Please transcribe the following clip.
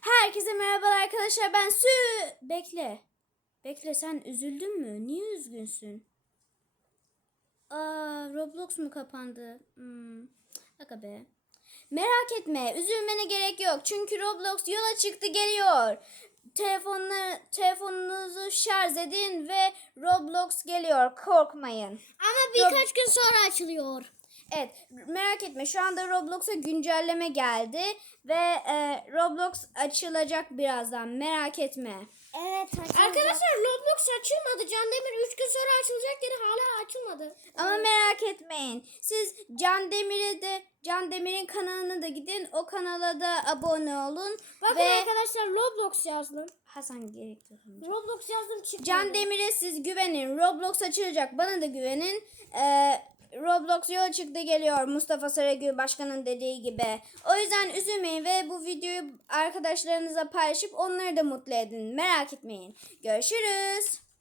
Herkese merhabalar arkadaşlar ben Sü. Bekle. Bekle sen üzüldün mü? Niye üzgünsün? Aa Roblox mu kapandı? Hmm. Aga be. Merak etme üzülmene gerek yok. Çünkü Roblox yola çıktı geliyor. Telefonla, telefonunuzu şarj edin ve Roblox geliyor. Korkmayın. Ama birkaç gün sonra açılıyor. Evet merak etme şu anda Roblox'a güncelleme geldi ve e, Roblox açılacak birazdan merak etme. Evet Arkadaşlar Roblox açılmadı. Can Demir 3 gün sonra açılacak dedi hala açılmadı. Ama merak etmeyin siz Can Demir'e de Can Demir'in kanalına da gidin o kanala da abone olun Bakın ve arkadaşlar Roblox yazdım. Hasan gerekli. Roblox yazdım çıktı. Can Demir'e siz güvenin Roblox açılacak bana da güvenin. Ee, Roblox yola çıktı geliyor Mustafa Sarıgül Başkan'ın dediği gibi. O yüzden üzülmeyin ve bu videoyu arkadaşlarınıza paylaşıp onları da mutlu edin. Merak etmeyin. Görüşürüz.